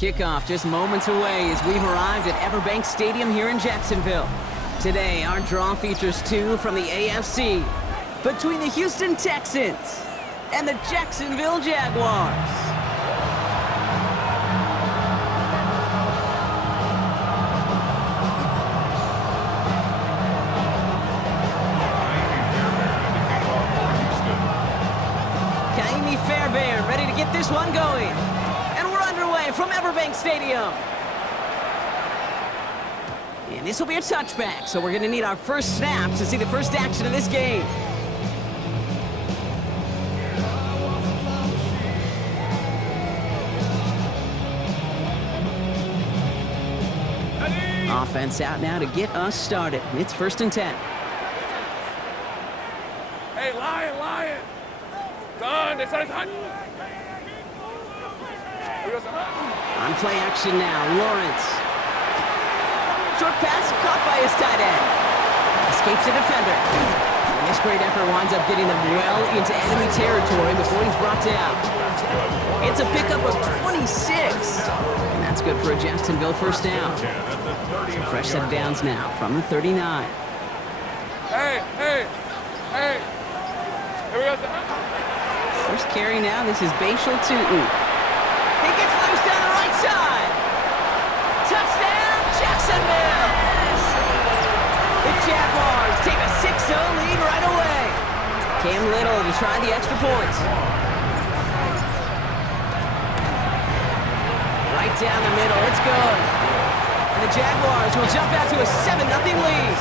Kickoff just moments away as we've arrived at Everbank Stadium here in Jacksonville. Today, our draw features two from the AFC between the Houston Texans and the Jacksonville Jaguars. Ready to get this one going. And we're underway from Everbank Stadium. And this will be a touchback, so we're going to need our first snap to see the first action of this game. Offense out now to get us started. It's 1st and 10. Hey, Lion! Done. On play action now, Lawrence. Short pass caught by his tight end. Escapes the defender. And this great effort winds up getting them well into enemy territory before he's brought down. It's a pickup of 26. And that's good for a Jacksonville first down. So fresh set of downs now from the 39. Hey! Here we go. First carry now, this is Bashal Tootin. He gets loose down the right side. Touchdown, Jacksonville! The Jaguars take a 6-0 lead right away. Cam Little to try the extra point. Right down the middle, it's good. And the Jaguars will jump out to a 7-0 lead.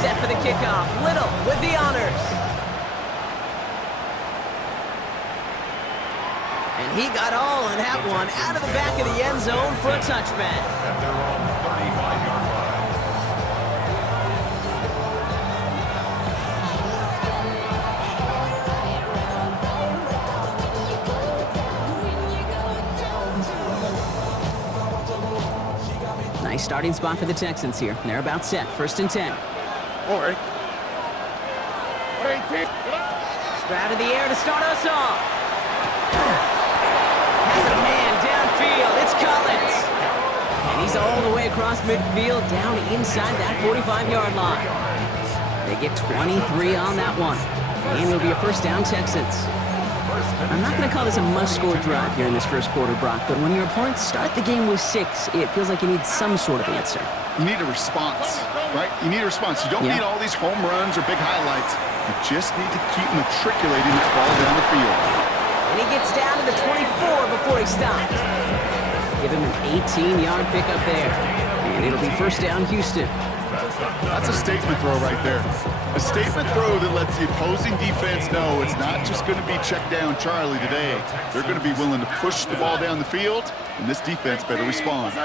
Set for the kickoff. Little with the honors. And he got all on that one out of the back of the end zone for a touchback. And they're on the 35-yard line. Nice starting spot for the Texans here. They're about set. 1st and 10. Stroud in the air to start us off. Has a man downfield. It's Collins. And he's all the way across midfield down inside that 45-yard line. They get 23 on that one. And it'll be a first down Texans. I'm not going to call this a must-score drive here in this first quarter, Brock, but when your opponents start the game with 6, it feels like you need some sort of answer. You need a response, right? You need a response. You don't need all these home runs or big highlights. You just need to keep matriculating this ball down the field. And he gets down to the 24 before he stops. Give him an 18-yard pickup there. And it'll be first down Houston. That's a statement throw right there. A statement throw that lets the opposing defense know it's not just going to be check down Charlie today. They're going to be willing to push the ball down the field, and this defense better respond.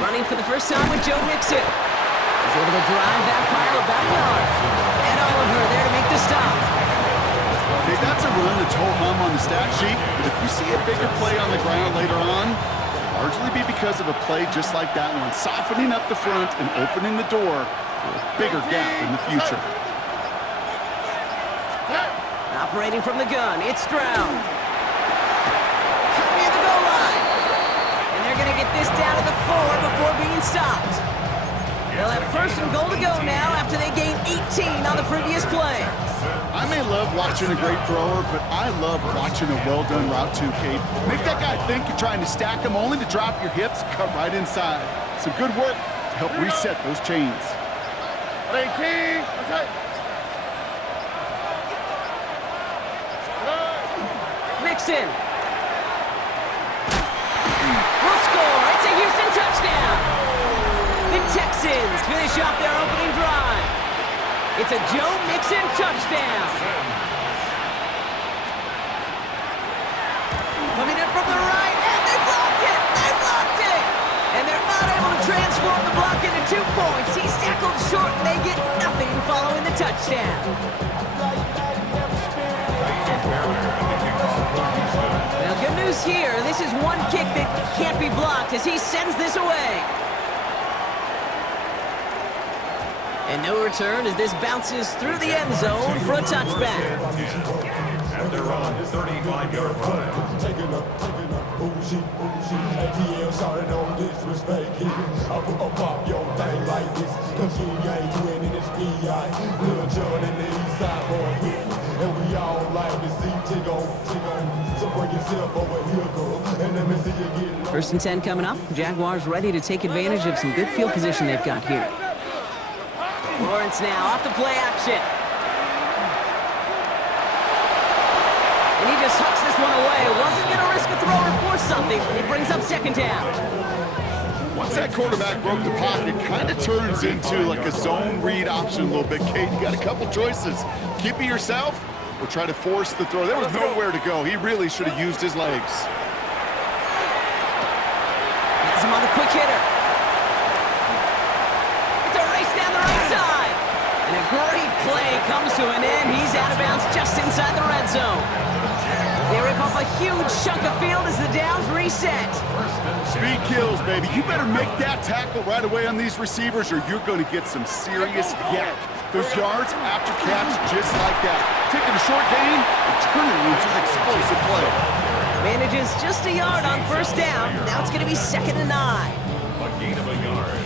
Running for the first time with Joe Mixon. He's able to drive that pile about a yard. And Oliver there to make the stop. Okay, that's a run that's ho-hum on the stat sheet, but if you see a bigger play on the ground later on, it'll largely be because of a play just like that one, softening up the front and opening the door for a bigger gap in the future. Operating from the gun, it's Stroud. Cut near the goal line. And they're going to get this down to the 4 before being stopped. They'll have 1st and goal to go now after they gained 18 on the previous play. I may love watching a great thrower, but I love watching a well-done route too, Kate. Make that guy think you're trying to stack him only to drop your hips and cut right inside. Some good work to help reset those chains. Mixon. Will score. It's a Houston touchdown. The Texans finish off their opening drive. It's a Joe Mixon touchdown. Coming in from the right, and they blocked it! They blocked it! And they're not able to transform the block into 2 points. He's tackled short, and they get nothing following the touchdown. Well, good news here. This is one kick that can't be blocked as he sends this away. And no return as this bounces through the end zone for a touchback. And they're on 35-yard line. First and 10 coming up. Jaguars ready to take advantage of some good field position they've got here. Lawrence now off the play action. And he just hucks this one away. Wasn't going to risk a throw or force something. It brings up second down. Once that quarterback broke the pocket, kind of turns into like a zone read option a little bit. Kate, you got a couple choices. Keep it yourself or try to force the throw. There was nowhere to go. He really should have used his legs. Has him on the quick hitter. It's a race down the right side. And a great play comes to an end. He's out of bounds just inside the red zone. They rip off a huge chunk of field as the downs reset. Speed kills, baby. You better make that tackle right away on these receivers or you're going to get some serious yak. Those yards after catch just like that. Taking a short gain and turning it into an explosive play. Manages just a yard on first down. Now it's going to be 2nd and 9. A gain of a yard.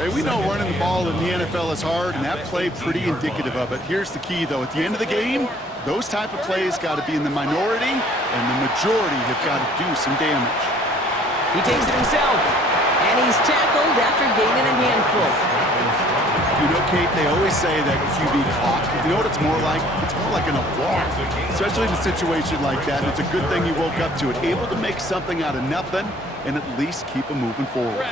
Hey, we know running the ball in the NFL is hard, and that play pretty indicative of it. Here's the key, though. At the end of the game, those type of plays got to be in the minority, and the majority have got to do some damage. He takes it himself, and he's tackled after gaining a handful. You know, Kate, they always say that QB clock, you know what it's more like? It's more like an alarm, especially in a situation like that. It's a good thing you woke up to it, able to make something out of nothing and at least keep them moving forward.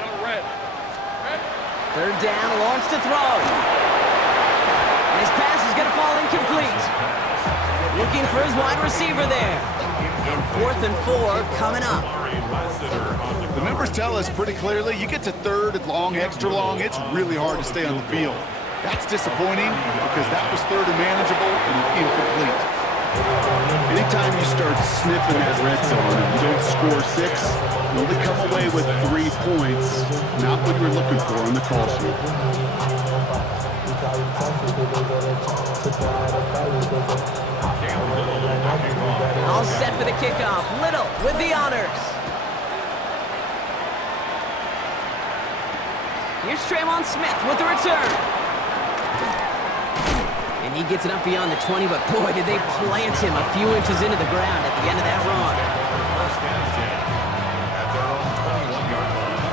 Third down, Lawrence to throw. And his pass is going to fall incomplete. Looking for his wide receiver there. And 4th and 4 coming up. The numbers tell us pretty clearly, you get to 3rd and long, extra long, it's really hard to stay on the field. That's disappointing because that was 3rd and manageable and incomplete. Anytime you start sniffing that red zone and you don't score 6, you only come away with 3 points, not what you're looking for on the call sheet. All set for the kickoff. Little with the honors. Here's Traymon Smith with the return. And he gets it up beyond the 20, but boy, did they plant him a few inches into the ground at the end of that run. First down 10 at their own 21-yard line.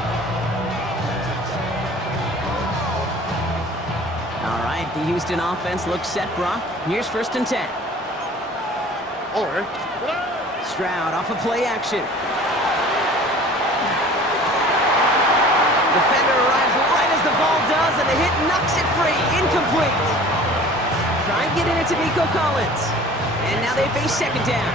All right, the Houston offense looks set, Brock. Here's 1st and 10. All right. Stroud off of play action. Defender arrives right as the ball does, and the hit knocks it free. Incomplete. Try and get in it to Nico Collins. And now they face 2nd down.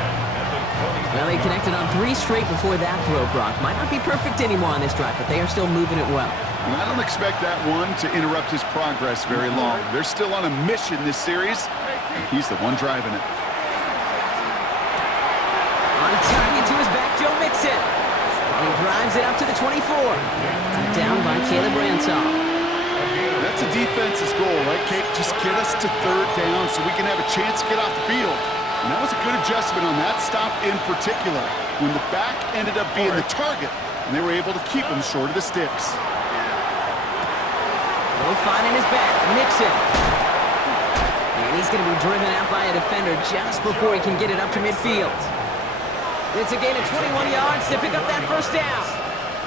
Well, they connected on 3 straight before that throw, Brock. Might not be perfect anymore on this drive, but they are still moving it well. And I don't expect that one to interrupt his progress very long. They're still on a mission this series. He's the one driving it. On target to his back, Joe Mixon. And he drives it up to the 24. Down by Caleb Ransaw. That's a defense's goal, right, Kate? Just get us to 3rd down so we can have a chance to get off the field. And that was a good adjustment on that stop in particular, when the back ended up being the target, and they were able to keep him short of the sticks. No finding his back, Mixon. And he's going to be driven out by a defender just before he can get it up to midfield. It's a gain of 21 yards to pick up that 1st down.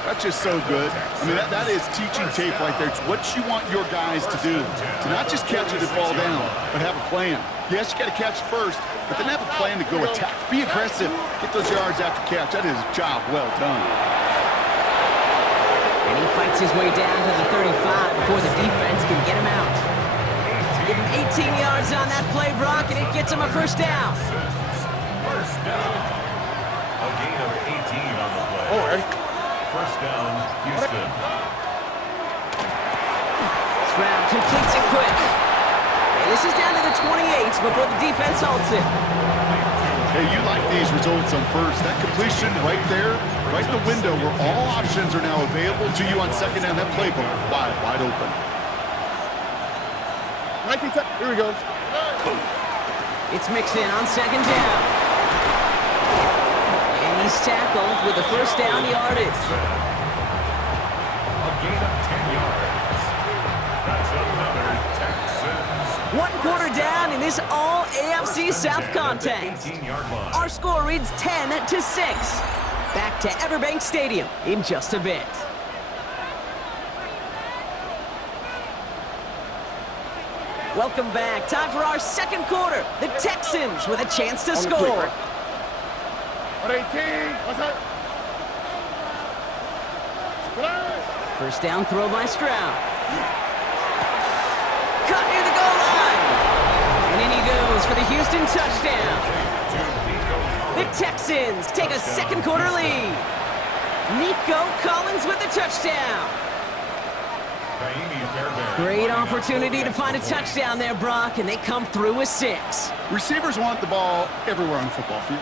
That's just so good. I mean, that is teaching tape right there. It's what you want your guys to do. To not just catch it and fall down, but have a plan. Yes, you got to catch it first, but then have a plan to go attack. Be aggressive. Get those yards after catch. That is a job well done. And he fights his way down to the 35 before the defense can get him out. Give him 18 yards on that play, Brock, and it gets him a 1st down. First down. A gain of 18 on the play. All right. First down, Houston. Stroud completes it quick. And this is down to the 28 before the defense halts it. Hey, you like these results on first. That completion right there, right in the window where all options are now available to you on 2nd down. That playbook wide open. Here we go. It's Mixon on second down. And he's tackled with the first down yardage. A gain of 10 yards. That's another Texans. 1 quarter down in this all AFC South contest. 18-yard line. Our score reads 10-6. Back to Everbank Stadium in just a bit. Welcome back. Time for our second quarter. The Texans with a chance to score. 18. What's that? First down throw by Stroud. Cut near the goal line. And in he goes for the Houston touchdown. The Texans take a second quarter lead. Nico Collins with the touchdown. Great opportunity to find a touchdown there, Brock, and they come through with 6. Receivers want the ball everywhere on the football field.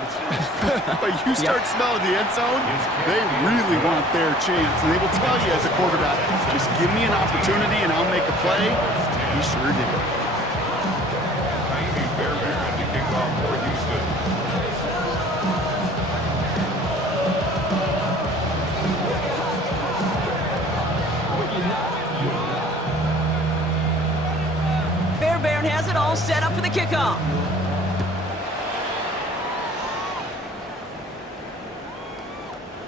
But you start smelling the end zone, they really want their chance. And they will tell you as a quarterback, just give me an opportunity and I'll make a play. He sure did. To kick off for Houston. Fairbairn has it all set up for the kickoff.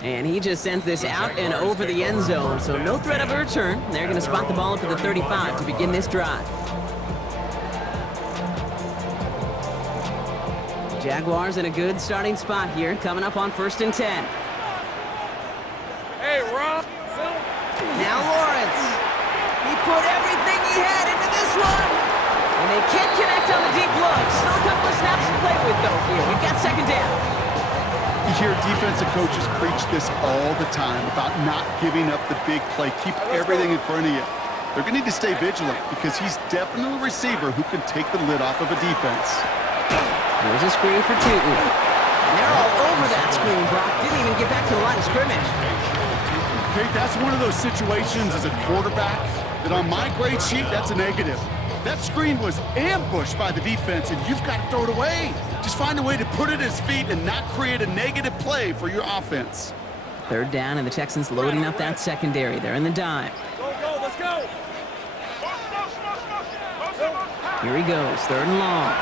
And he just sends this out and over the end zone, so no threat of a return. They're going to spot the ball up at the 35 to begin this drive. Jaguars in a good starting spot here, coming up on 1st and 10. Hey, Rob. Now Lawrence. He put everything he had into this one. And they can't connect on the deep look. Still a couple of snaps to play with, though, here. We've got second down. You hear defensive coaches preach this all the time about not giving up the big play. Keep everything in front of you. They're going to need to stay vigilant because he's definitely a receiver who can take the lid off of a defense. Here's a screen for Tootin. And they're all over that screen, Brock. Didn't even get back to the line of scrimmage. Okay, that's one of those situations as a quarterback that on my grade sheet, that's a negative. That screen was ambushed by the defense, and you've got to throw it away. Just find a way to put it at his feet and not create a negative play for your offense. Third down, and the Texans loading up that secondary. They're in the dime. Go, let's go. Here he goes, 3rd and long.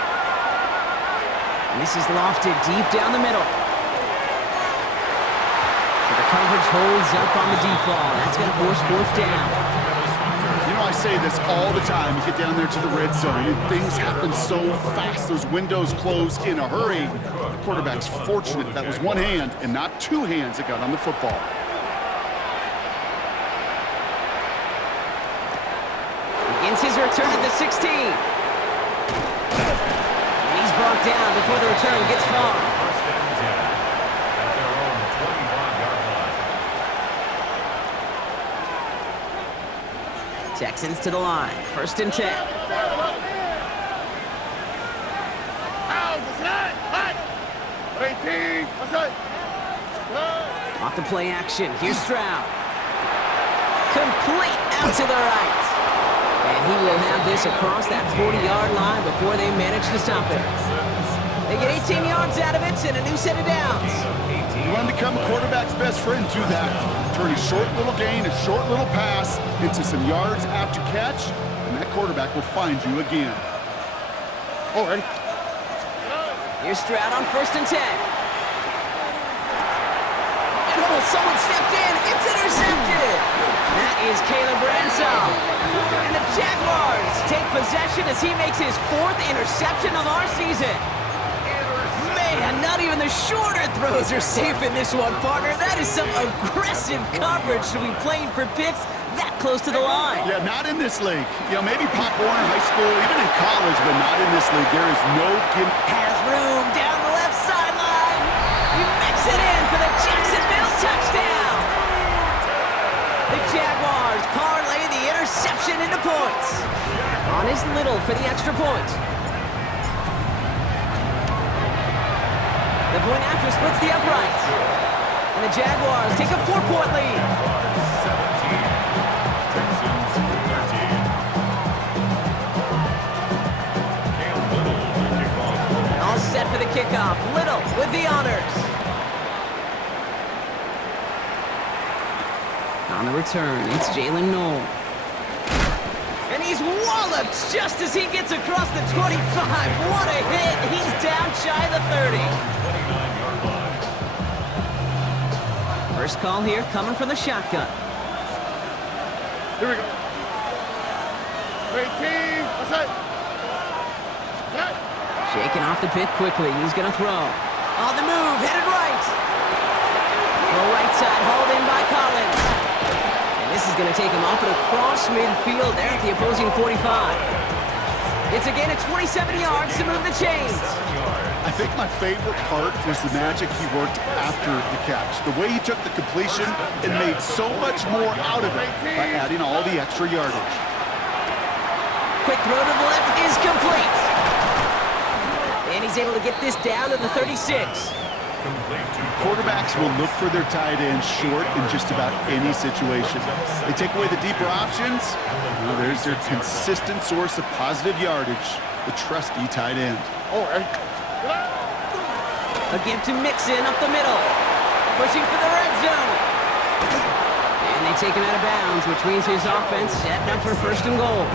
And this is lofted deep down the middle. So the coverage holds up on the deep ball. That's going to force 4th down. You know, I say this all the time. You get down there to the red zone, and things happen so fast. Those windows close in a hurry. The quarterback's fortunate that was one hand and not 2 hands that got on the football. Begins his return at the 16. And he's brought down before the return gets far. First and 10 at their own 25-yard line. Texans to the line, 1st and 10. Off the play action, here's Stroud. Complete out to the right. And he will have this across that 40-yard line before they manage to stop it. They get 18 yards out of it and a new set of downs. You want to become a quarterback's best friend, do that. Turn a short little gain, a short little pass into some yards after catch, and that quarterback will find you again. All right. Here's Stroud on 1st and 10. And oh, someone stepped in. It's intercepted. That is Caleb Ransom. And the Jaguars take possession as he makes his 4th interception of our season. Man, not even the shorter throws are safe in this one, partner. That is some aggressive coverage to be playing for picks that close to the line. Yeah, not in this league. You know, maybe Pop Warner High School, even in college, but not in this league. There is no give. Has room down the left sideline. He makes it in for the Jacksonville touchdown. The Jaguars parlay the interception into points. On is Little for the extra point. The point after splits the upright. And the Jaguars take a 4-point lead. 17, Texans 13. kickoff. Little with the honors. On the return, it's Jalen Knoll. And he's walloped just as he gets across the 25. What a hit. He's down shy of the 30. 29-yard line. First call here coming from the shotgun. Here we go. 18. What's that? Shaking off the pit quickly. He's going to throw. On the move, headed right. The right side hauled in by Collins. And this is going to take him up and across midfield there at the opposing 45. It's a gain of 27 yards to move the chains. I think my favorite part was the magic he worked after the catch. The way he took the completion and made so much more out of it by adding all the extra yardage. Quick throw to the left is complete. And he's able to get this down to the 36. Quarterbacks will look for their tight end short in just about any situation. They take away the deeper options. Well, there's their consistent source of positive yardage, the trusty tight end. All right. A give to Mixon up the middle. Pushing for the red zone. And they take him out of bounds, which means his offense setting up for first and goal.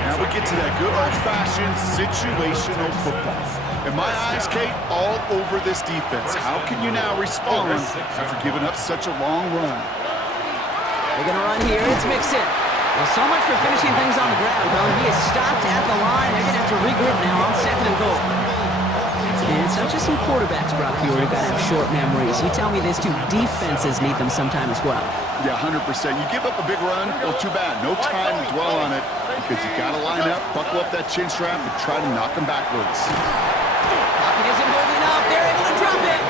Now we get to that good old-fashioned situational football. In my eyes, Kate, all over this defense. How can you now respond after giving up such a long run? They're going to run here. It's Mixon. Well, so much for finishing things on the ground, though. He is stopped at the line. They're going to have to regroup now on second and goal. And it's not just some quarterbacks, Brock, who got to have short memories. You tell me this too. Defenses need them sometime as well. Yeah, 100%. You give up a big run, well, too bad. No time to dwell on it because you got to line up, buckle up that chin strap, and try to knock them backwards. Pocket isn't holding up. They're able to drop it.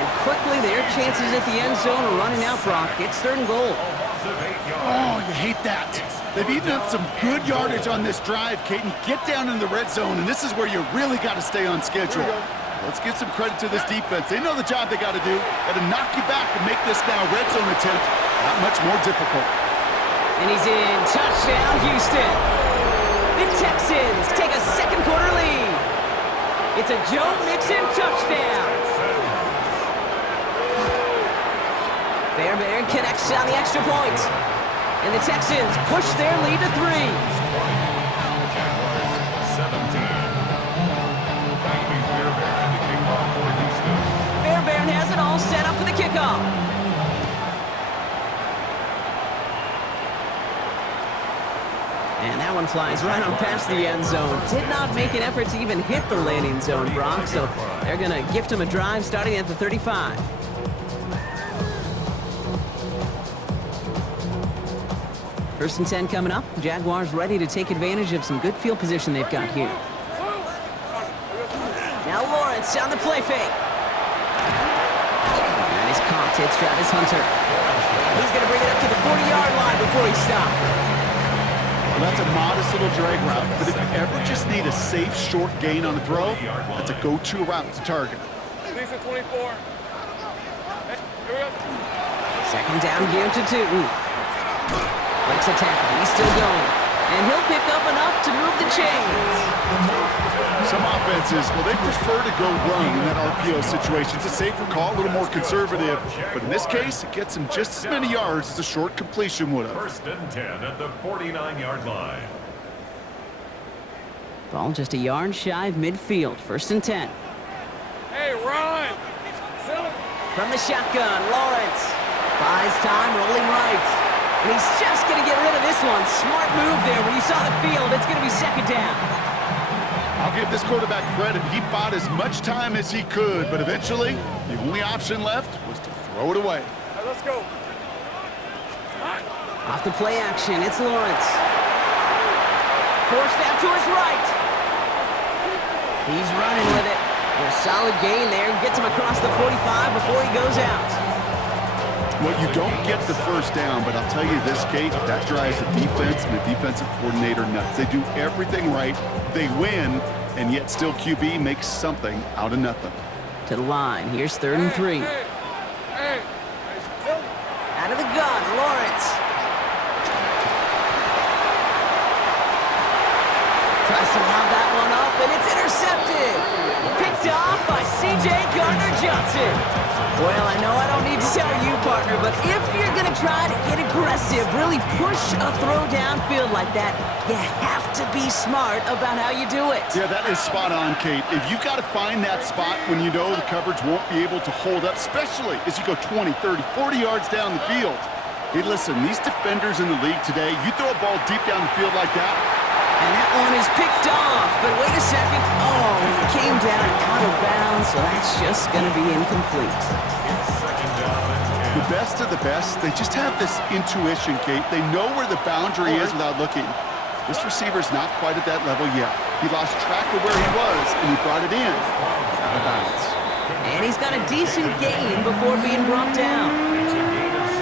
And quickly, their chances at the end zone are running out, Brock. It's third and goal. Oh, you hate that. They've eaten up some good yardage on this drive, Kate, and you get down in the red zone, and this is where you really got to stay on schedule. Let's give some credit to this defense. They know the job they got to do. Got to knock you back and make this now red zone attempt that much more difficult. And he's in. Touchdown, Houston. The Texans take a second quarter lead. It's a Joe Mixon touchdown. Fairbairn connects on the extra point. And the Texans push their lead to 3. Fairbairn has it all set up for the kickoff. And that one flies right on past the end zone. Did not make an effort to even hit the landing zone, Brock, so they're going to gift him a drive starting at the 35. First and 10 coming up. Jaguars ready to take advantage of some good field position they've got here. Now Lawrence on the play fake. And he's caught. It's Travis Hunter. He's going to bring it up to the 40-yard line before he stopped. Well, that's a modest little drag route, but if you ever just need a safe, short gain on a throw, that's a go-to route to target. Lisa 24. Hey, here we go. Second down, give to Tootin. Breaks a tackle. He's still going. And he'll pick up enough to move the chains. Some offenses, well, they prefer to go run in that RPO situation. It's a safer call, a little more conservative. But in this case, it gets him just as many yards as a short completion would have. First and 10 at the 49-yard line. Ball just a yard shy of midfield. First and 10. Hey, run! From the shotgun, Lawrence buys time, rolling right. And he's just going to get rid of this one. Smart move there. When you saw the field, it's going to be second down. I'll give this quarterback credit. He bought as much time as he could, but eventually, the only option left was to throw it away. Right, let's go. Off the play action, it's Lawrence. Forced out to his right. He's running with it. A solid gain there. Gets him across the 45 before he goes out. Well, you don't get the first down, but I'll tell you this, Kate, that drives the defense and the defensive coordinator nuts. They do everything right. They win, and yet still QB makes something out of nothing. To the line. Here's third and 3. Hey. Out of the gun, Lawrence. Tries to lob that one up, and it's intercepted. picked off by C.J. Gardner-Johnson. Well, I know I don't need to tell you, partner, but if you're going to try to get aggressive, really push a throw downfield like that, you have to be smart about how you do it. Yeah, that is spot on, Kate. If you've got to find that spot when you know the coverage won't be able to hold up, especially as you go 20, 30, 40 yards down the field. Hey, listen, these defenders in the league today, you throw a ball deep down the field like that, and that one is picked off, but wait a second. Oh, it came down out of bounds, so that's just going to be incomplete. It's 2nd down and 10. the best of the best, they just have this intuition, Kate. They know where the boundary is without looking. This receiver's not quite at that level yet. He lost track of where he was, and he brought it in. Out of bounds. And he's got a decent gain before being brought down.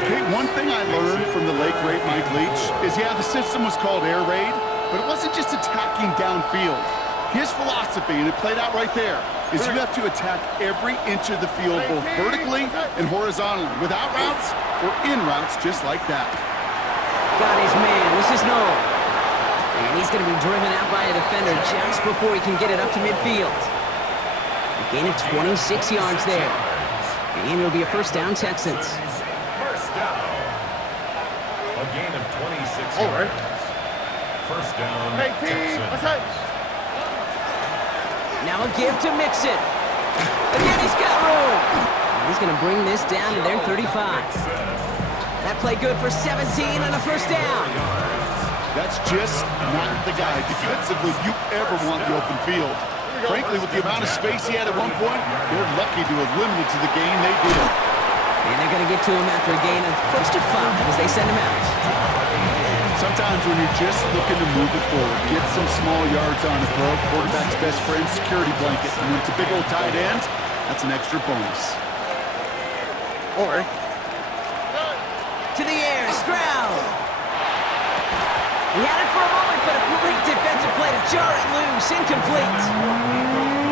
Kate, one thing I learned from the late, great Mike Leach is, yeah, the system was called air raid, but it wasn't just attacking downfield. His philosophy, and it played out right there, is you have to attack every inch of the field, both vertically and horizontally, without routes or in routes just like that. Got his man. This is Noel. And he's going to be driven out by a defender just before he can get it up to midfield. A gain of 26 yards there. And it'll be a first down, Texans. First down. A gain of 26 yards. First down, Texans. Now a give to Mixon. Again, he's got room. And he's going to bring this down to their 35. That play good for 17 and a first down. That's just not the guy defensively you ever want the open field. Frankly, with the amount of space he had at one point, they're lucky to have limited to the gain they did. And they're going to get to him after a gain of close to 5 as they send him out. Sometimes when you're just looking to move it forward, get some small yards on a throw, quarterback's best friend, security blanket. And when it's a big old tight end, that's an extra bonus. To the air, Stroud. He had it for a moment, but a great defensive play to jar it loose, incomplete.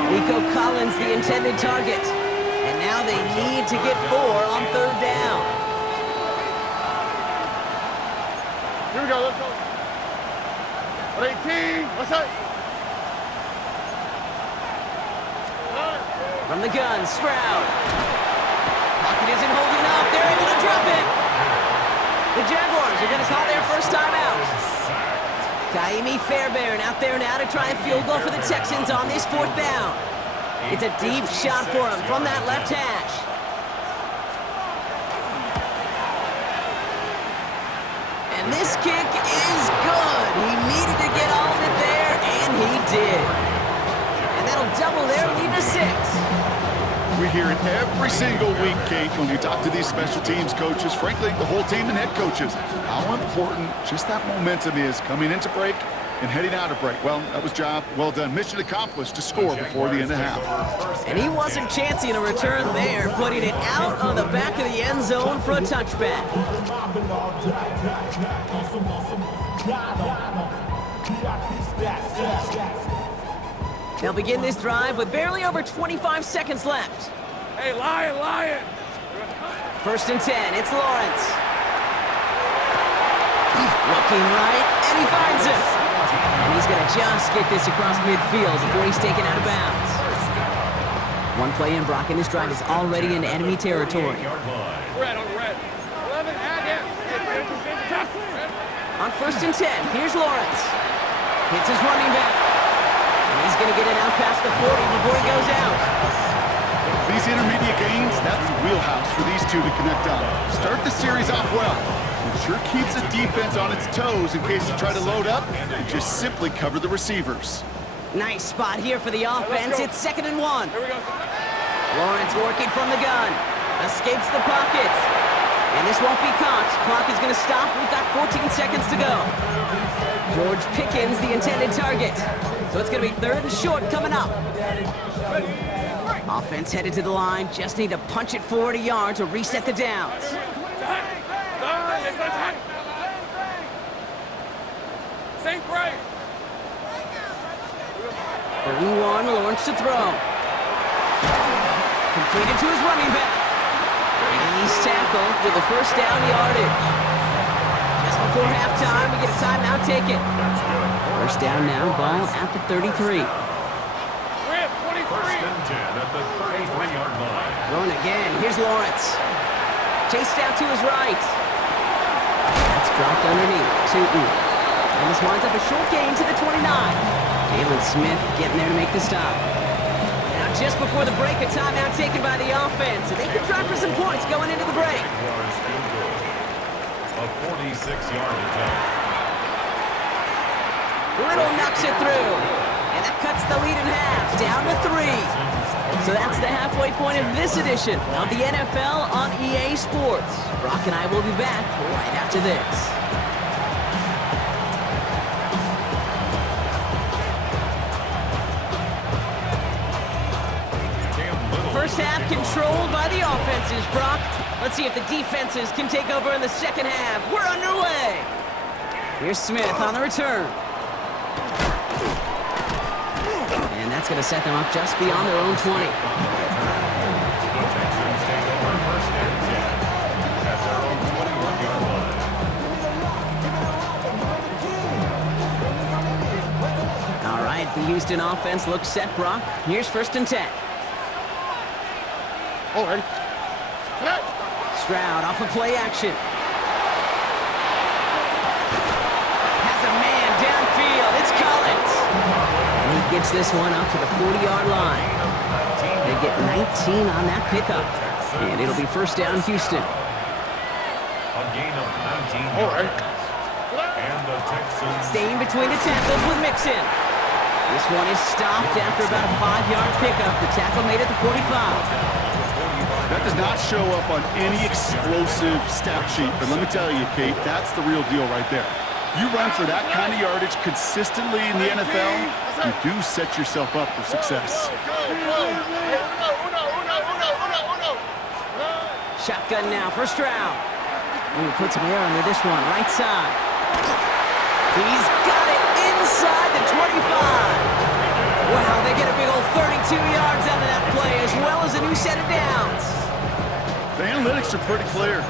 Nico Collins, the intended target. And now they need to get 4 on 3rd down. Here we go, let's go. 18, what's that? From the gun, Stroud. Pocket isn't holding up. They're able to drop it. The Jaguars are going to call their first time out. Kaimi Fairbairn out there now to try a field goal for the Texans on this 4th down. It's a deep shot for him from that left hash. And this kick is good. He needed to get all of it there, and he did. And that'll double their lead to 6. We hear it every single week, Kate, when we talk to these special teams coaches, frankly, the whole team and head coaches, how important just that momentum is coming into break and heading out of break. Well, that was job well done. Mission accomplished to score before the end of the half. And he wasn't chancing a return there, putting it out on the back of the end zone for a touchback. They'll begin this drive with barely over 25 seconds left. Hey, Lion! 1st and 10, it's Lawrence. Looking right, and he finds him. And he's going to just get this across midfield before he's taken out of bounds. One play in, Brock, and this drive is already in enemy territory. Red, on red. 11, add On 1st and 10, here's Lawrence. Hits his running back. And he's going to get it out past the 40 before he goes out. These intermediate gains, that's the wheelhouse for these two to connect on. Start the series off well. It sure keeps the defense on its toes in case they try to load up and just simply cover the receivers. Nice spot here for the offense. It's 2nd and 1. Here we go. Lawrence working from the gun. Escapes the pocket. And this won't be caught. Clock is going to stop. We've got 14 seconds to go. George Pickens, the intended target. So it's going to be 3rd and short coming up. Offense headed to the line. Just need to punch it forward a yard to reset the downs. Saint Bray. 3rd and 1, Lawrence to throw. Completed to his running back. And he's tackled with the first down yardage. Just before halftime, we get a timeout taken. First down now, ball at the 33. Rip, 23. at the 33-yard line. Throwing again. Here's Lawrence. Chased out to his right. That's dropped underneath. And this winds up a short gain to the 29. Jalen Smith getting there to make the stop. Now just before the break, a timeout taken by the offense. And they can try for some points going into the break. A 46-yard attempt. Little knocks it through. And that cuts the lead in half, down to 3. So that's the halfway point of this edition of the NFL on EA Sports. Brock and I will be back right after this. First half controlled by the offenses, Brock. Let's see if the defenses can take over in the second half. We're underway. Here's Smith on the return. And that's going to set them up just beyond their own 20. The Texans take over first and 10 at their own 21-yard line. All right, the Houston offense looks set, Brock. Here's first and 10. All right. Stroud off of play action. Has a man downfield. It's Collins. And he gets this one up to the 40-yard line. They get 19 on that pickup. And it'll be first down, Houston. A gain of 19 yards. And the Texans Staying between the tackles with Mixon. This one is stopped after about a 5-yard pickup. The tackle made it to 45. That does not show up on any explosive stat sheet, but let me tell you, Kate, that's the real deal right there. You run for that kind of yardage consistently in the NFL, you do set yourself up for success. Shotgun now for Stroud. Ooh, puts some air under this one, right side. He's got it inside the 25. Wow, they get a big old 32 yards out of that play, as well as a new set of downs. The analytics are pretty clear.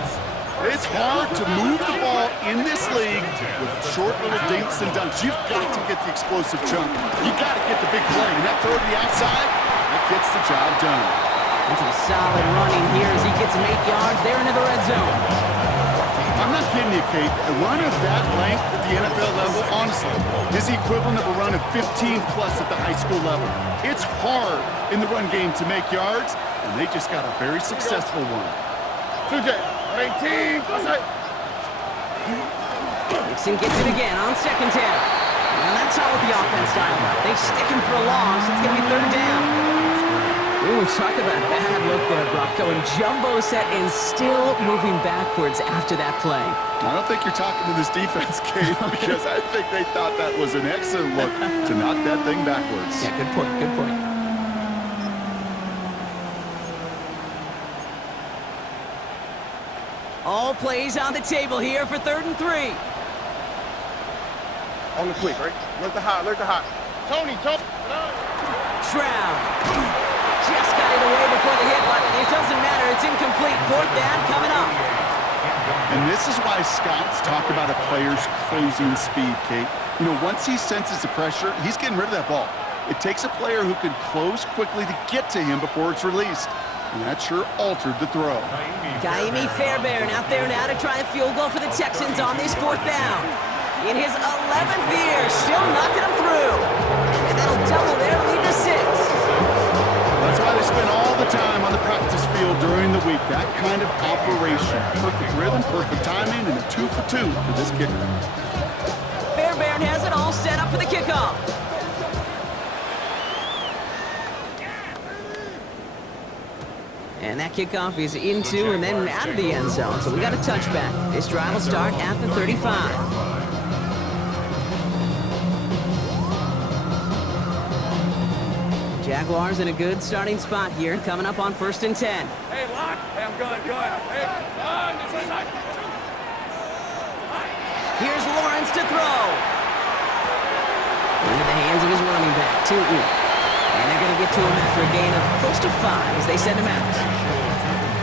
It's hard to move the ball in this league with short little dinks and dunks. You've got to get the explosive jump. You've got to get the big play. And that throw to the outside, that gets the job done. And some solid running here as he gets him 8 yards there into the red zone. I'm not kidding you, Kate. A run of that length at the NFL level, honestly, is the equivalent of a run of 15-plus at the high school level. It's hard in the run game to make yards, and they just got a very successful one. 18. Nixon gets it again on second down. Now that's not what the offense dialed up. They stick him for a loss. It's going to be third down. Ooh, talk about a bad look there, Brock. Going jumbo set and still moving backwards after that play. I don't think you're talking to this defense, Kate, because I think they thought that was an excellent look to knock that thing backwards. Yeah, good point, good point. All plays on the table here for 3rd and 3. On the quick, right? Look the hot, look the hot. Tony. Stroud just got it away before the hit, but it doesn't matter. It's incomplete. 4th down coming up. And this is why scouts talk about a player's closing speed, Kate. You know, once he senses the pressure, he's getting rid of that ball. It takes a player who can close quickly to get to him before it's released. And that sure altered the throw. Kaimi Fairbairn out there now to try a field goal for the Texans on this 4th down. In his 11th year, still knocking them through. And that'll double their lead to 6. That's why they spend all the time on the practice field during the week. That kind of operation. Perfect rhythm, perfect timing, and a 2 for 2 for this kicker. Fairbairn has it all set up for the kickoff. And that kickoff is into and then out of the end zone. So we got a touchback. This drive will start at the 35. Jaguars in a good starting spot here, coming up on 1st and 10. Hey, lock. Hey, I'm good. Hey, on. Here's Lawrence to throw. Into the hands of his running back, Tootin. And they're going to get to him after a gain of close to 5 as they send him out.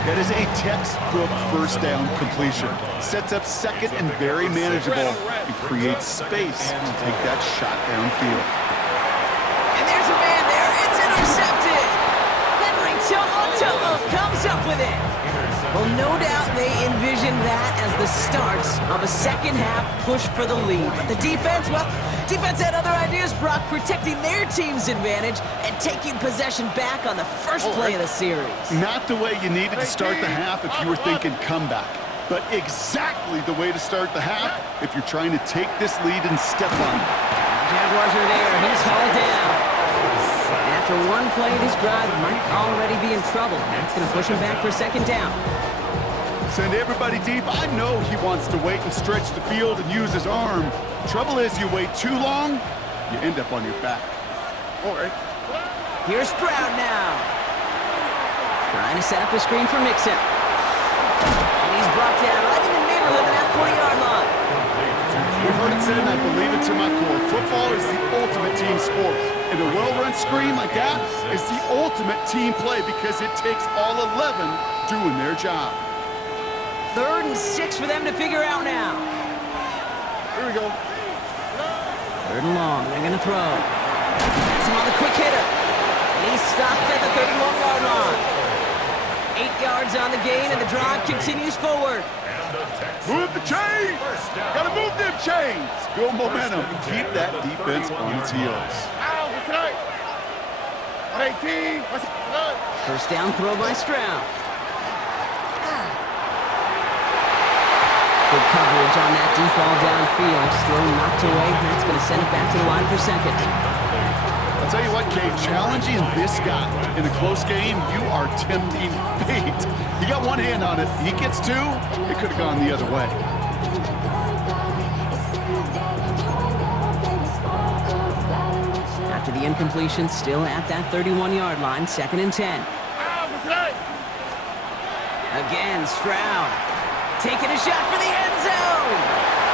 That is a textbook first down completion. Sets up second and very manageable and creates space to take that shot downfield. And there's a man there. It's intercepted. with it. Well, no doubt they envisioned that as the start of a second-half push for the lead. But the defense, well, defense had other ideas, Brock, protecting their team's advantage and taking possession back on the first play of the series. Not the way you needed to start the half if you were thinking comeback, but exactly the way to start the half if you're trying to take this lead and step on it. Jaguars are there. He's hauled down. After one play, this drive might already be in trouble. That's going to push him back for second down. Send everybody deep. I know he wants to wait and stretch the field and use his arm. Trouble is, you wait too long, you end up on your back. All right. Here's Stroud now. Trying to set up the screen for Mixon. And he's brought down right in the neighborhood of that 40-yard line. We've heard it said, and I believe it to my core, football is the ultimate team sport. And a well-run screen like that is the ultimate team play because it takes all 11 doing their job. 3rd and 6 for them to figure out now. Here we go. 3rd and long. They're going to throw. That's him on the quick hitter. And he's stopped at the 31-yard line. 8 yards on the gain, and the drive continues forward. Move the chains! Gotta move them chains! Build momentum. Keep that defense on its heels. First down throw by Stroud. Good coverage on that deep ball downfield. Still knocked away. That's going to send it back to the line for second. I'll tell you what, Kate, challenging this guy in a close game, you are tempting fate. He got one hand on it. He gets two. It could have gone the other way. After the incompletion, still at that 31-yard line, 2nd and 10. Again, Stroud taking a shot for the end zone.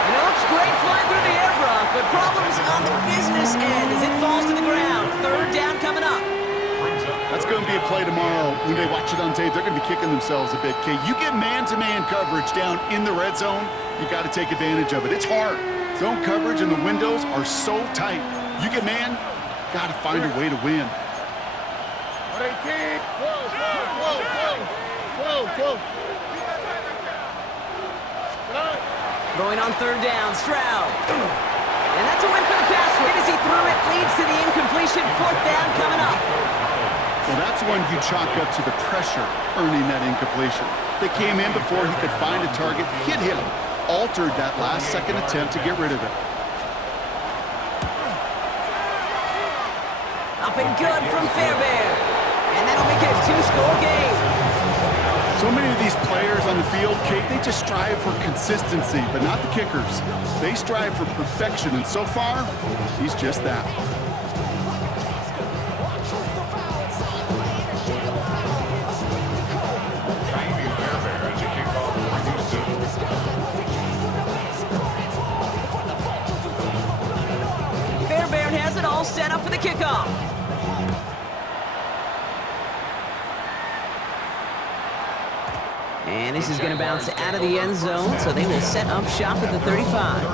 And it looks great flying through the air, Brock, but problems on the business end as it falls to the ground. 3rd down coming up. That's going to be a play tomorrow. When they watch it on tape, they're going to be kicking themselves a bit, Kate. You get man-to-man coverage down in the red zone, you got to take advantage of it. It's hard. Zone coverage and the windows are so tight. You get man, got to find a way to win. Throwing on 3rd down, Stroud. And that's a win for the pass. Right as he threw it, leads to the incompletion. 4th down coming up. Well, that's one you chalk up to the pressure earning that incompletion. They came in before he could find a target, hit him, altered that last-second attempt to get rid of it. Up and good from Fairbairn. And that'll make it a 2-score game. So many of these players on the field, Kate, they just strive for consistency, but not the kickers. They strive for perfection, and so far, he's just that. Fairbairn has it all set up for the kickoff. And this is going to bounce out of the end zone, so they will set up shop at the 35.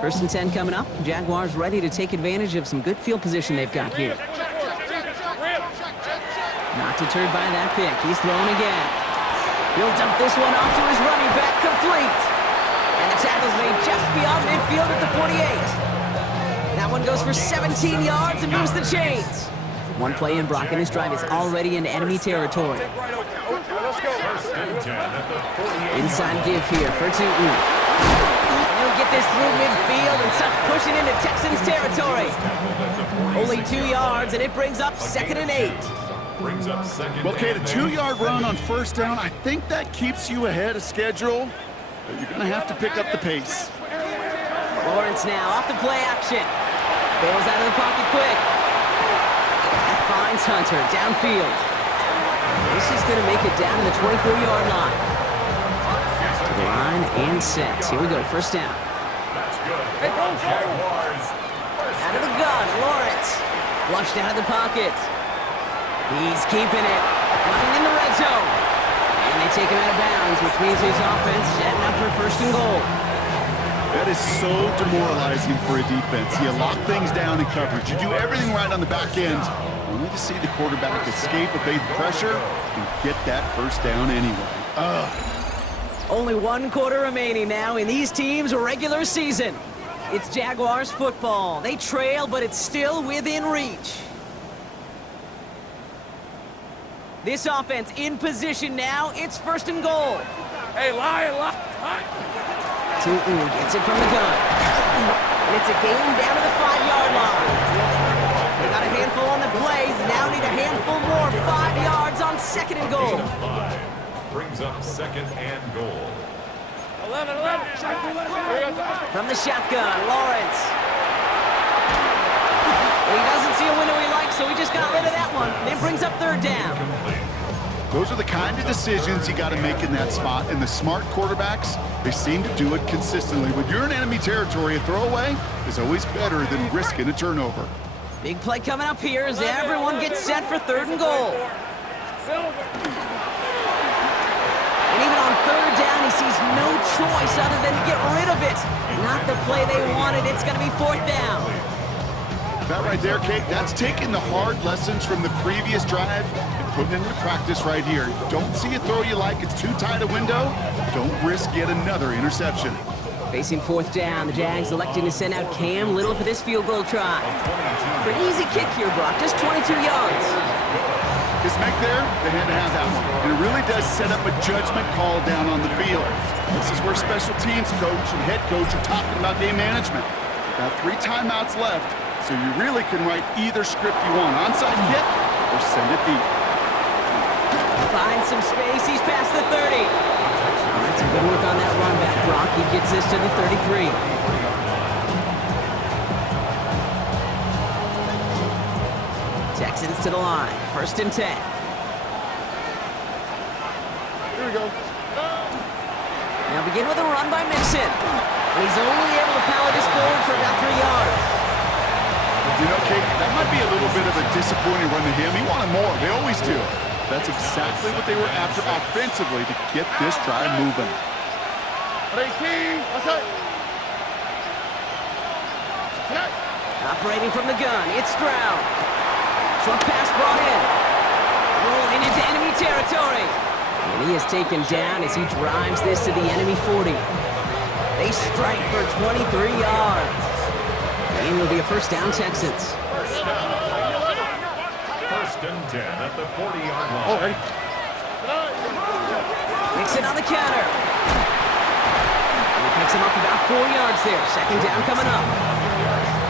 First and 10 coming up. Jaguars ready to take advantage of some good field position they've got here. Not deterred by that pick. He's throwing again. He'll dump this one off to his running back, complete. And the tackle's made just beyond midfield at the 48. That one goes for 17 yards and moves the chains. One play in, Brock, and this drive is already into enemy territory. Inside give here for Tootin. And he'll get this through midfield and starts pushing into Texans territory. Only 2 yards, and it brings up 2nd and 8. Well, Kate, a 2-yard run on 1st down, I think that keeps you ahead of schedule, but you're going to have to pick up the pace. Lawrence now off the play action. Bails out of the pocket quick. That finds Hunter downfield. This is going to make it down to the 24-yard line. To the line and set. Here we go, 1st down. Out of the gun, Lawrence. Flushed out of the pocket. He's keeping it. Running in the red zone. And they take him out of bounds, which means his offense setting up for 1st and goal. That is so demoralizing for a defense. You lock things down in coverage. You do everything right on the back end, only to see the quarterback escape, evade the pressure, and get that first down anyway. Only 1 quarter remaining now in these teams' regular season. It's Jaguars football. They trail, but it's still within reach. This offense in position now. It's 1st and goal. Hey, lie. Tootin gets it from the gun. And it's a gain down to the 5-yard line. They got a handful on the play. Now need a handful more. 5 yards on 2nd and goal. 5 brings up 2nd and goal. 11. From the shotgun, Lawrence. Well, he doesn't see a window he likes, so he just got rid of that one. Then brings up 3rd down. Those are the kind of decisions you got to make in that spot. And the smart quarterbacks, they seem to do it consistently. When you're in enemy territory, a throwaway is always better than risking a turnover. Big play coming up here as everyone gets set for 3rd and goal. And even on 3rd down, he sees no choice other than to get rid of it. Not the play they wanted. It's going to be 4th down. That right there, Kate, that's taking the hard lessons from the previous drive and putting it into practice right here. Don't see a throw you like, it's too tight a window. Don't risk yet another interception. Facing 4th down, the Jags electing to send out Cam Little for this field goal try. For an easy kick here, Brock, just 22 yards. This Meg there, they had to have that one. And it really does set up a judgment call down on the field. This is where special teams coach and head coach are talking about game management. Got 3 timeouts left, so you really can write either script you want. Onside kick or send it deep. Finds some space, he's past the 30. That's some good work on that run back, Brock. He gets this to the 33. Texans to the line, 1st and 10. Here we go. Now begin with a run by Mixon. And he's only able to power this forward for about 3 yards. You know, Kate, that might be a little bit of a disappointing run to him. He wanted more. They always do. That's exactly what they were after offensively to get this drive moving. Operating from the gun, it's Stroud. Short pass brought in. Rolling into enemy territory. And he is taken down as he drives this to the enemy 40. They strike for 23 yards. And it'll be a 1st down, Texans. 1st and 10 at the 40-yard line. Mixon on the counter. And he picks him up about 4 yards there. 2nd down coming up.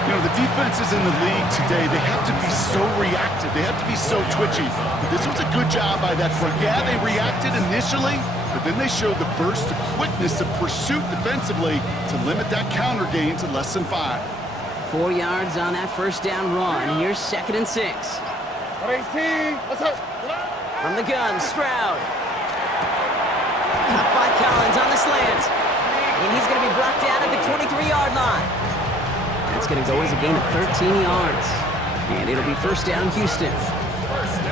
You know, the defenses in the league today, they have to be so reactive. They have to be so twitchy. But this was a good job by that front. Yeah, they reacted initially, but then they showed the burst of quickness of pursuit defensively to limit that counter gain to less than 5. 4 yards on that 1st down run. Here's 2nd and 6. From the gun, Stroud. Cut by Collins on the slant. And he's going to be brought down at the 23-yard line. That's going to go as a gain of 13 yards. And it'll be 1st down, Houston.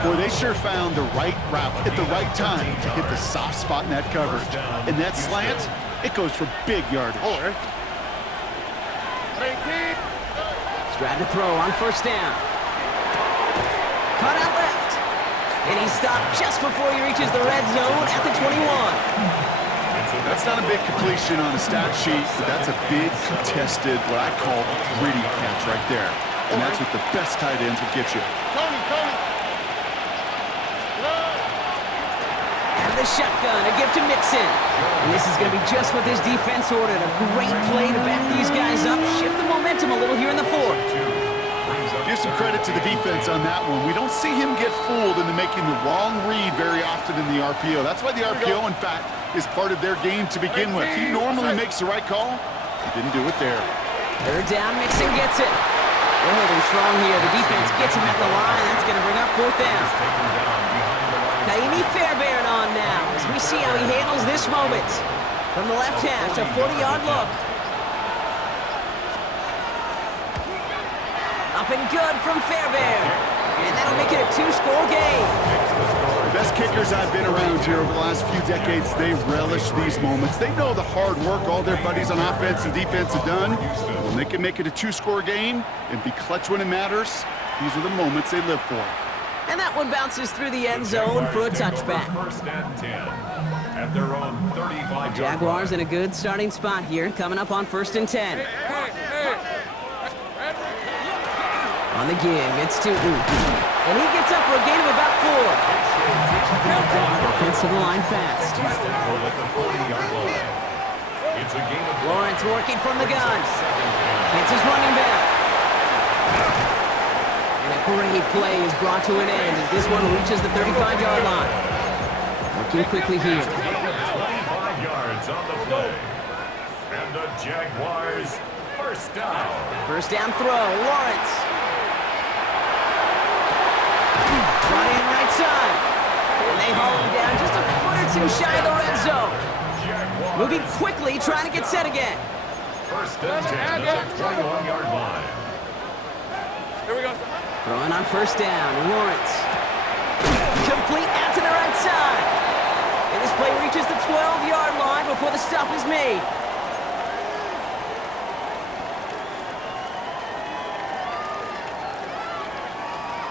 Boy, they sure found the right route at the right time to hit the soft spot in that coverage. And that slant, it goes for big yardage. Stroud to throw on 1st down. Cut out left. And he stopped just before he reaches the red zone at the 21. That's not a big completion on a stat sheet, but that's a big contested, what I call gritty catch right there. And that's what the best tight ends will get you. Out of the shotgun, a give to Mixon. And this is going to be just what this defense ordered. A great play to back these guys up, shift the momentum a little here in the 4th. Give some credit to the defense on that one. We don't see him get fooled into making the wrong read very often in the RPO. That's why the RPO, in fact, is part of their game to begin with. He normally makes the right call. He didn't do it there. 3rd down, Mixon gets it. They're holding strong here. The defense gets him at the line. That's going to bring up 4th down. Kaimi Fairbairn on now as we see how he handles this moment. From the left hash, a 40-yard look. Up and good from Fairbairn. And that'll make it a 2-score game. Best kickers I've been around here over the last few decades, they relish these moments. They know the hard work all their buddies on offense and defense have done. When they can make it a 2-score game and be clutch when it matters, these are the moments they live for. And that one bounces through the end zone for a touchback. First and 10 at their own 35-yard Jaguars line. in a good starting spot here, coming up on 1st and 10. On the give, it's to and he gets up for a gain of about 4. Offense to the line fast. Tackle at the 40-yard line. It's a gain of Lawrence working from the gun. It's his running back. And a great play is brought to an end as this one reaches the 35-yard line. Working quickly here. 25 yards on the play. And the Jaguars first down. First down throw, Lawrence. Running right side. And they haul him down just a foot or two shy of the red zone. Jaguars Moving quickly, trying to get set again. first and 10 at the 21-yard line. Here we go. Throwing on first down, Lawrence. Complete out to the right side. And this play reaches the 12-yard line before the stop is made.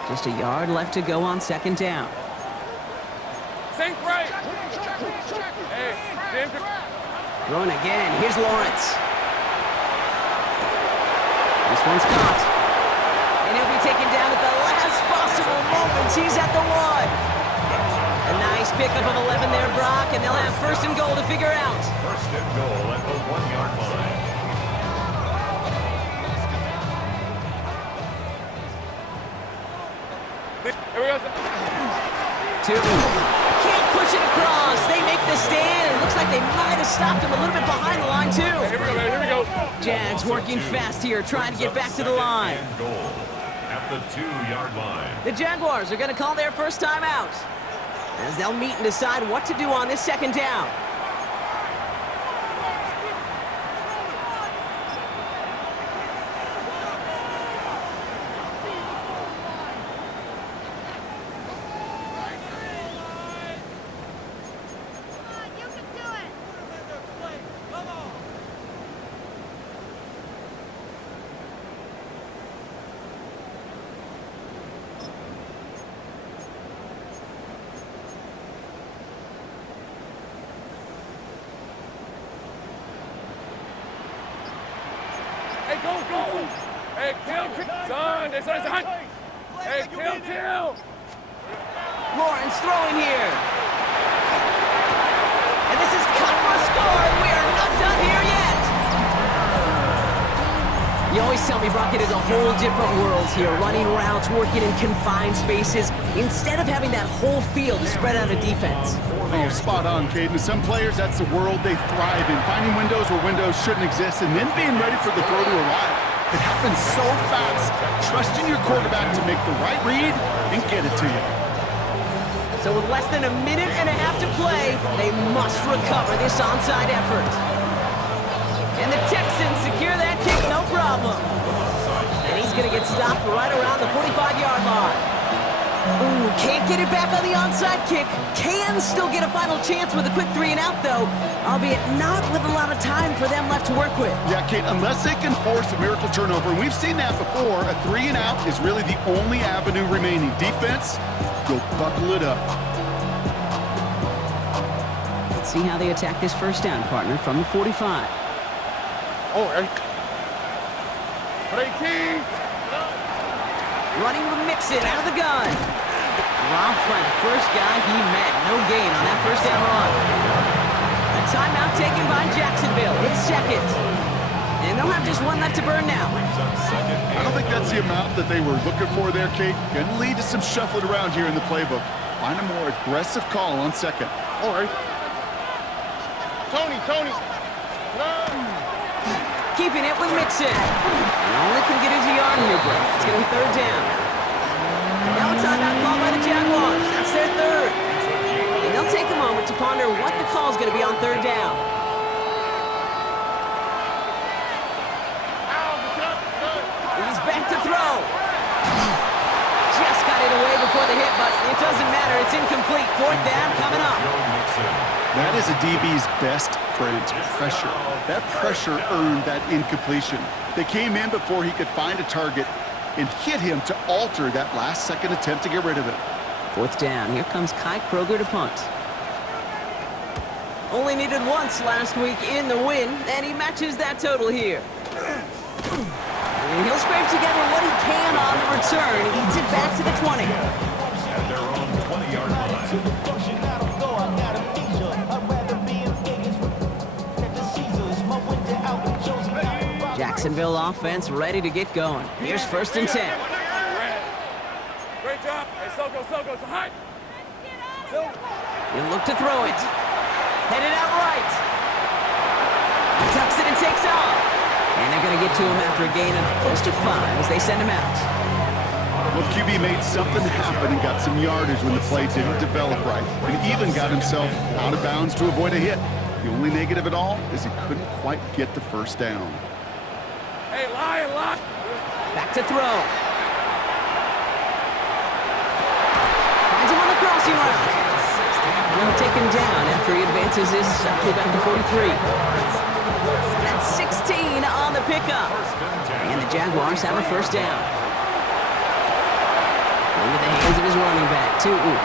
Just a yard left to go on second down. Sink right. Hey, James. Throwing again, here's Lawrence. This one's caught. And he'll be taken down at the last possible moment. He's at the 1. A nice pickup of 11 there, Brock, and they'll have first and goal to figure out. First and goal at the 1-yard line. Here we go. Two. Can't push it across. They make the stand, and it looks like they might have stopped him a little bit behind the line, too. Here we go, man. Here we go. Jags working fast here, trying to get back to the line. And goal at the 2-yard line. The Jaguars are going to call their first time out as they'll meet and decide what to do on this second down. Hey, go, go. Hey, kill. Son, this is hot. Hey, kill. Lawrence throwing here. And this is cut for a score. We are not done here yet. You always tell me, Brock, it is a whole different world here. Running routes, working in confined spaces, instead of having that whole field to spread out a defense. Oh, spot on, Caden. Some players, that's the world they thrive in. Finding windows where windows shouldn't exist and then being ready for the throw to arrive. It happens so fast. Trusting your quarterback to make the right read and get it to you. So with less than a minute and a half to play, they must recover this onside effort. And the Texans secure that kick, no problem. And he's going to get stopped right around the 45-yard line. Ooh, can't get it back on the onside kick. Can still get a final chance with a quick 3-and-out, though, albeit not with a lot of time for them left to work with. Yeah, Kate, unless they can force a miracle turnover, and we've seen that before, a 3-and-out is really the only avenue remaining. Defense, go buckle it up. Let's see how they attack this first down, partner, from the 45. Oh, hey. King. Running with Mixon out of the gun. Dropped by the first guy he met. No gain on that first down run. A timeout taken by Jacksonville. It's second. And they'll have just one left to burn now. I don't think that's the amount that they were looking for there, Kate. Going to lead to some shuffling around here in the playbook. Find a more aggressive call on second. All right. Tony. Keeping it with Mixon. And only can get his yard here, bro. It's going to be third down. Now a timeout called by the Jaguars. That's their third. And they'll take a moment to ponder what the call is going to be on third down. He's back to throw. Just got it away before the hit, but doesn't matter. It's incomplete. Fourth down coming up. That is a DB's best friend, pressure. That pressure earned that incompletion. They came in before he could find a target and hit him to alter that last-second attempt to get rid of it. Fourth down. Here comes Kai Kroger to punt. Only needed once last week in the win, and he matches that total here. And he'll scrape together what he can on the return. He gets it back to the 20. At their own 20-yard line. Jacksonville offense ready to get going. Here's 1st and 10. Great job. Hey, Soko, so high. He'll look to throw it. Headed out right. He tucks it and takes off. And they're going to get to him after a gain of close to 5 as they send him out. Well, QB made something happen and got some yardage when the play didn't develop right, and even got himself out of bounds to avoid a hit. The only negative at all is he couldn't quite get the first down. Hey, lie. Back to throw. Finds him on the crossing route. And he'll take him down after he advances this up to about the 43. That's 16 on the pickup. And the Jaguars have a first down. Into the hands of his running back, Tootin.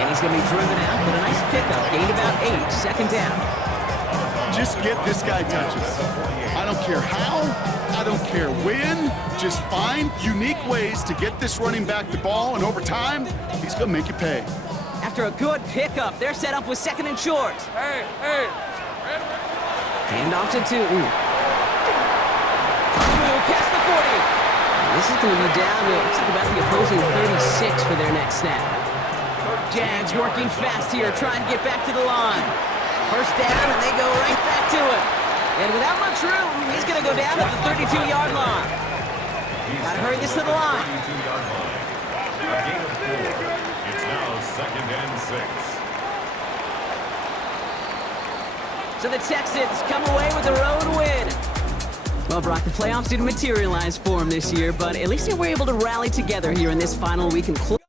And he's going to be driven out, but a nice pickup. Gained about 8, second down. Just get this guy touches. I don't care how, I don't care when. Just find unique ways to get this running back the ball, and over time, he's going to make you pay. After a good pickup, they're set up with 2nd and short. Hey. Hand off to Tootin. Past the 40. This is going to be down to about the opposing 36 for their next snap. Jags working fast here, trying to get back to the line. First down, and they go right back to it. And without much room, he's going to go down at the 32-yard line. Got to hurry this to the line. A gain of 4. It's now 2nd and 6. So the Texans come away with the road win. Well, Brock, the playoffs didn't materialize for them this year, but at least they were able to rally together here in this final week and close.